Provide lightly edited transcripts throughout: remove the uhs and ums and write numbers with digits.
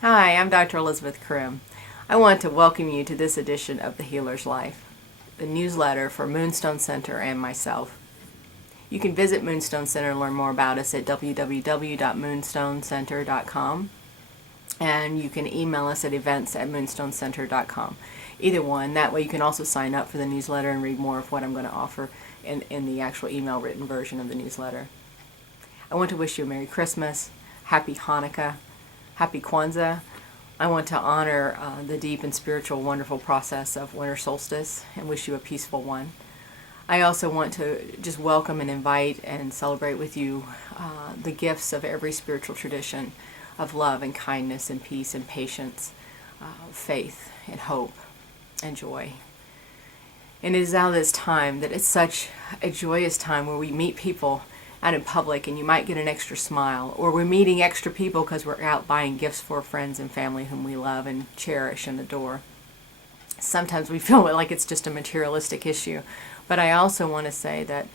Hi, I'm Dr. Elisabeth Crim. I want to welcome you to this edition of The Healer's Life, the newsletter for Moonstone Center and myself. You can visit Moonstone Center and learn more about us at www.moonstonecenter.com, and you can email us at events@moonstonecenter.com. Either one. That way you can also sign up for the newsletter and read more of what I'm going to offer in the actual email written version of the newsletter. I want to wish you a Merry Christmas, Happy Hanukkah, Happy Kwanzaa. I want to honor the deep and spiritual, wonderful process of winter solstice and wish you a peaceful one. I also want to just welcome and invite and celebrate with you the gifts of every spiritual tradition of love and kindness and peace and patience, faith and hope and joy. And it is now this time that it's such a joyous time where we meet people out in public and you might get an extra smile, or we're meeting extra people because we're out buying gifts for friends and family whom we love and cherish and adore. Sometimes we feel like it's just a materialistic issue, but I also want to say that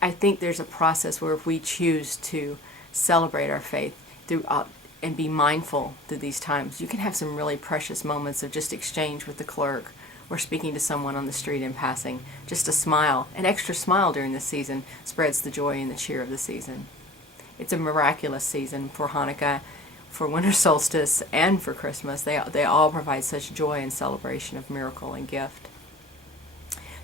I think there's a process where if we choose to celebrate our faith throughout and be mindful through these times, you can have some really precious moments of just exchange with the clerk or speaking to someone on the street in passing. Just a smile, an extra smile during this season spreads the joy and the cheer of the season. It's a miraculous season for Hanukkah, for winter solstice, and for Christmas. They all provide such joy and celebration of miracle and gift.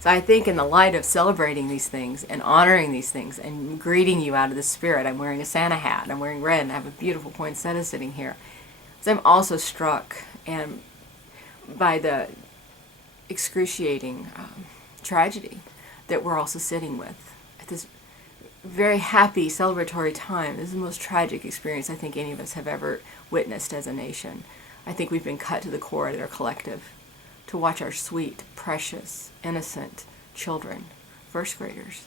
So I think in the light of celebrating these things and honoring these things and greeting you out of the spirit, I'm wearing a Santa hat, I'm wearing red, and I have a beautiful poinsettia sitting here. So I'm also struck by the excruciating tragedy that we're also sitting with at this very happy celebratory time. This is the most tragic experience I think any of us have ever witnessed as a nation. I think we've been cut to the core at our collective to watch our sweet, precious, innocent children, first graders,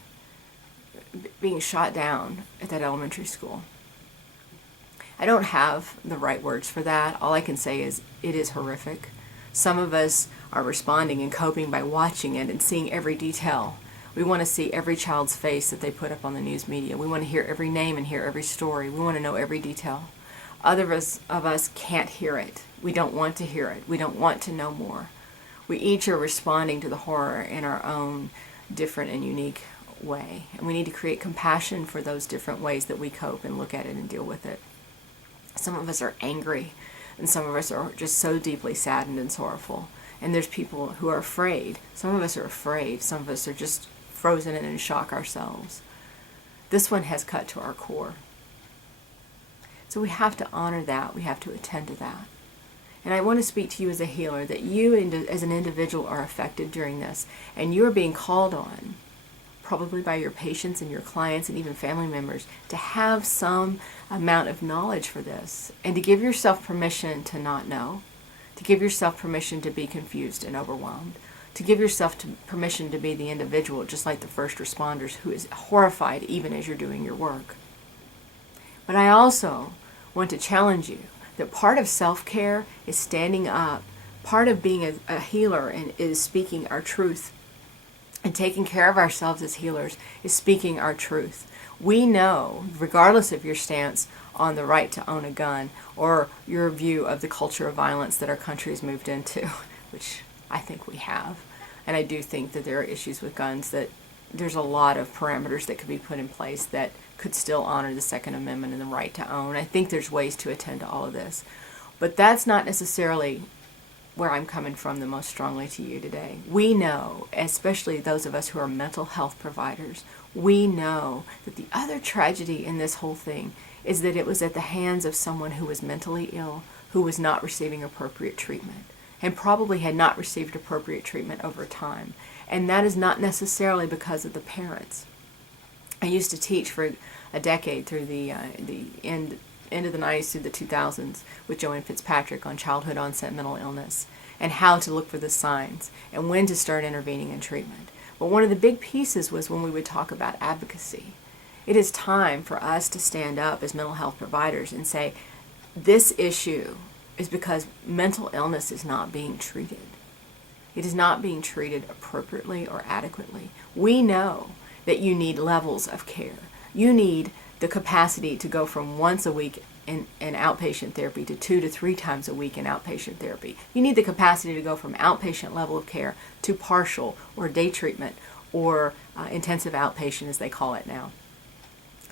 being shot down at that elementary school. I don't have the right words for that. All I can say is it is horrific. Some of us are responding and coping by watching it and seeing every detail. We want to see every child's face that they put up on the news media. We want to hear every name and hear every story. We want to know every detail. Others of us can't hear it. We don't want to hear it. We don't want to know more. We each are responding to the horror in our own different and unique way. And we need to create compassion for those different ways that we cope and look at it and deal with it. Some of us are angry, and some of us are just so deeply saddened and sorrowful. And there's people who are afraid. Some of us are afraid. Some of us are just frozen in shock ourselves. This one has cut to our core. So we have to honor that. We have to attend to that. And I want to speak to you as a healer that you as an individual are affected during this. And you are being called on, probably by your patients and your clients and even family members, to have some amount of knowledge for this and to give yourself permission to not know, to give yourself permission to be confused and overwhelmed, to give yourself permission to be the individual, just like the first responders, who is horrified even as you're doing your work. But I also want to challenge you that part of self-care is standing up. Part of being a healer and is speaking our truth. And taking care of ourselves as healers is speaking our truth. We know, regardless of your stance on the right to own a gun or your view of the culture of violence that our country has moved into, which I think we have, and I do think that there are issues with guns, that there's a lot of parameters that could be put in place that could still honor the Second Amendment and the right to own. I think there's ways to attend to all of this. But that's not necessarily where I'm coming from the most strongly to you today. We know, especially those of us who are mental health providers, we know that the other tragedy in this whole thing is that it was at the hands of someone who was mentally ill, who was not receiving appropriate treatment, and probably had not received appropriate treatment over time. And that is not necessarily because of the parents. I used to teach for a decade through the end of the 90s through the 2000s with Joanne Fitzpatrick on childhood onset mental illness and how to look for the signs and when to start intervening in treatment. But one of the big pieces was when we would talk about advocacy. It is time for us to stand up as mental health providers and say, this issue is because mental illness is not being treated. It is not being treated appropriately or adequately. We know that you need levels of care. You need the capacity to go from once a week in outpatient therapy to 2 to 3 times a week in outpatient therapy. You need the capacity to go from outpatient level of care to partial or day treatment or intensive outpatient, as they call it now.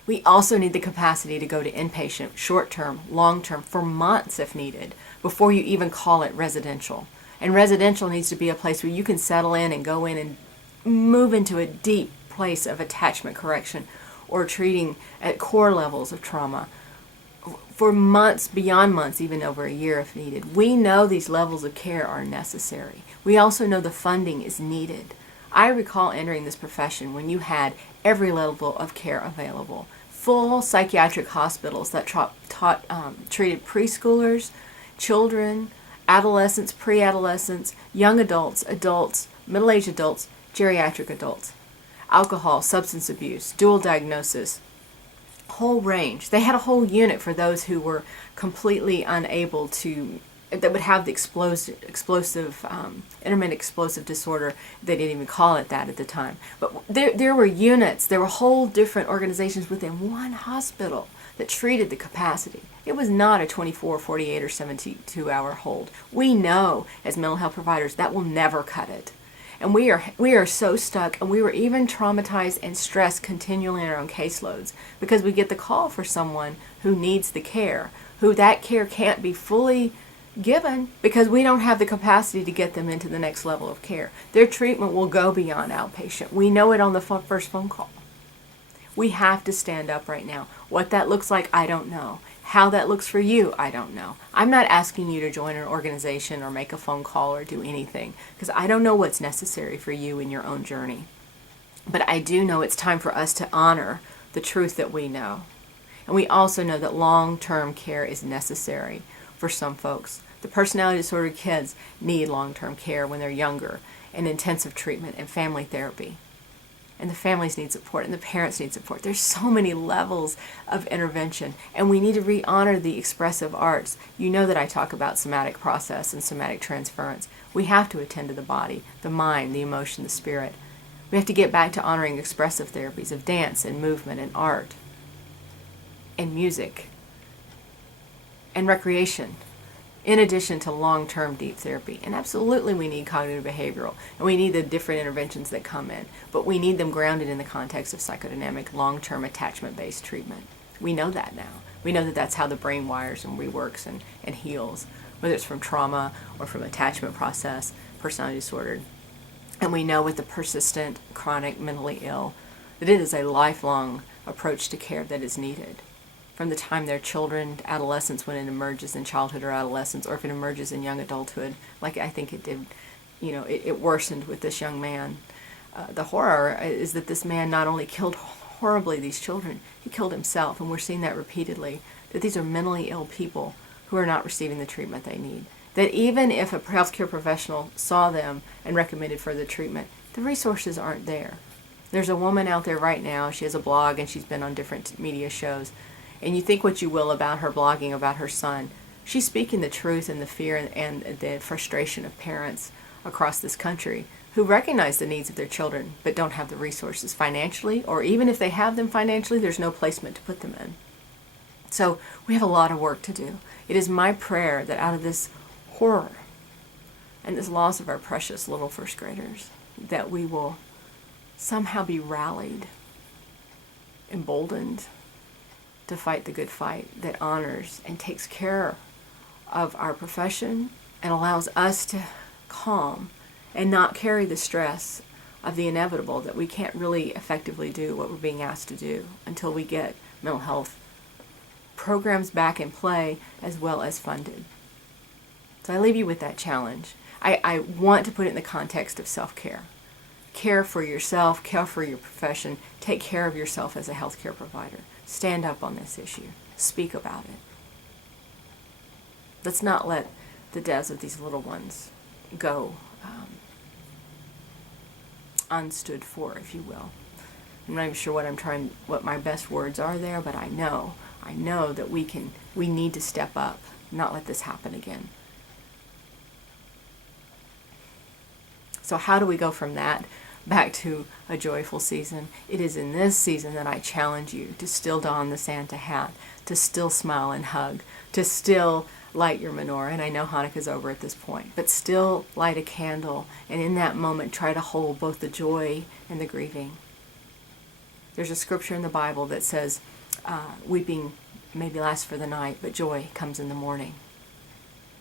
We also need the capacity to go to inpatient, short-term, long-term, for months if needed, before you even call it residential. And residential needs to be a place where you can settle in and go in and move into a deep place of attachment correction or treating at core levels of trauma for months, beyond months, even over a year if needed. We know these levels of care are necessary. We also know the funding is needed. I recall entering this profession when you had every level of care available. Full psychiatric hospitals that treated preschoolers, children, adolescents, pre-adolescents, young adults, adults, middle-aged adults, geriatric adults, alcohol, substance abuse, dual diagnosis, whole range. They had a whole unit for those who were completely unable to, that would have the intermittent explosive disorder. They didn't even call it that at the time. But there were units, there were whole different organizations within one hospital that treated the capacity. It was not a 24, 48, or 72-hour hold. We know as mental health providers that will never cut it. And we are so stuck, and we were even traumatized and stressed continually in our own caseloads because we get the call for someone who needs the care, who that care can't be fully given because we don't have the capacity to get them into the next level of care. Their treatment will go beyond outpatient. We know it on the first phone call. We have to stand up right now. What that looks like, I don't know. How that looks for you, I don't know. I'm not asking you to join an organization or make a phone call or do anything because I don't know what's necessary for you in your own journey. But I do know it's time for us to honor the truth that we know. And we also know that long-term care is necessary for some folks. The personality disordered kids need long-term care when they're younger, and intensive treatment and family therapy. And the families need support, and the parents need support. There's so many levels of intervention, and we need to re-honor the expressive arts. You know that I talk about somatic process and somatic transference. We have to attend to the body, the mind, the emotion, the spirit. We have to get back to honoring expressive therapies of dance and movement and art and music and recreation, in addition to long-term deep therapy. And absolutely we need cognitive behavioral, and we need the different interventions that come in, but we need them grounded in the context of psychodynamic long-term attachment-based treatment. We know that now. We know that that's how the brain wires and reworks and heals, whether it's from trauma or from attachment process, personality disordered. And we know with the persistent, chronic, mentally ill, that it is a lifelong approach to care that is needed. From the time they're children, adolescents, when it emerges in childhood or adolescence, or if it emerges in young adulthood, like I think it did, it worsened with this young man. The horror is that this man not only killed horribly these children, he killed himself, and we're seeing that repeatedly, that these are mentally ill people who are not receiving the treatment they need. That even if a healthcare professional saw them and recommended further treatment, the resources aren't there. There's a woman out there right now, she has a blog and she's been on different media shows, and you think what you will about her blogging about her son. She's speaking the truth and the fear and the frustration of parents across this country who recognize the needs of their children but don't have the resources financially, or even if they have them financially, there's no placement to put them in. So we have a lot of work to do. It is my prayer that out of this horror and this loss of our precious little first graders, that we will somehow be rallied, emboldened, to fight the good fight that honors and takes care of our profession and allows us to calm and not carry the stress of the inevitable, that we can't really effectively do what we're being asked to do until we get mental health programs back in play as well as funded. So I leave you with that challenge. I want to put it in the context of self-care. Care for yourself, care for your profession, take care of yourself as a healthcare provider. Stand up on this issue. Speak about it. Let's not let the deaths of these little ones go unstood for, if you will. I'm not even sure what my best words are there, but I know that we need to step up, not let this happen again. So how do we go from that back to a joyful season. It is in this season that I challenge you to still don the Santa hat, to still smile and hug, to still light your menorah. And I know Hanukkah's over at this point, but still light a candle, and in that moment try to hold both the joy and the grieving. There's a scripture in the Bible that says, weeping maybe lasts for the night, but joy comes in the morning.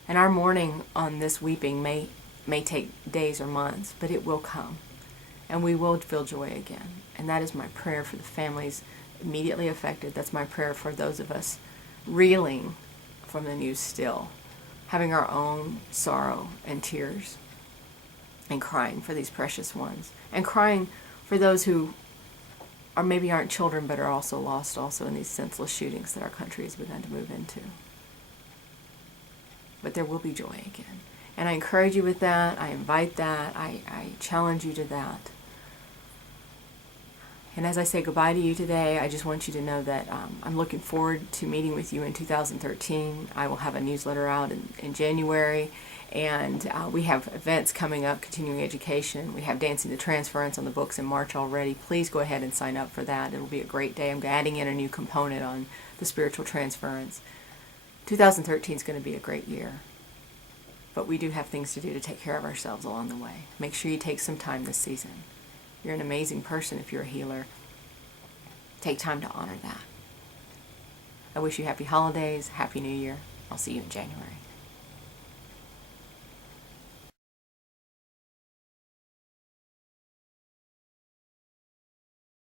And our mourning on this weeping may take days or months, but it will come. And we will feel joy again. And that is my prayer for the families immediately affected. That's my prayer for those of us reeling from the news still, having our own sorrow and tears, and crying for these precious ones, and crying for those who maybe aren't children but are also lost also in these senseless shootings that our country has begun to move into. But there will be joy again. And I encourage you with that. I invite that. I challenge you to that. And as I say goodbye to you today, I just want you to know that I'm looking forward to meeting with you in 2013. I will have a newsletter out in January. And we have events coming up, continuing education. We have Dancing the Transference on the books in March already. Please go ahead and sign up for that. It'll be a great day. I'm adding in a new component on the spiritual transference. 2013 is going to be a great year. But we do have things to do to take care of ourselves along the way. Make sure you take some time this season. You're an amazing person if you're a healer. Take time to honor that. I wish you happy holidays, happy new year. I'll see you in January.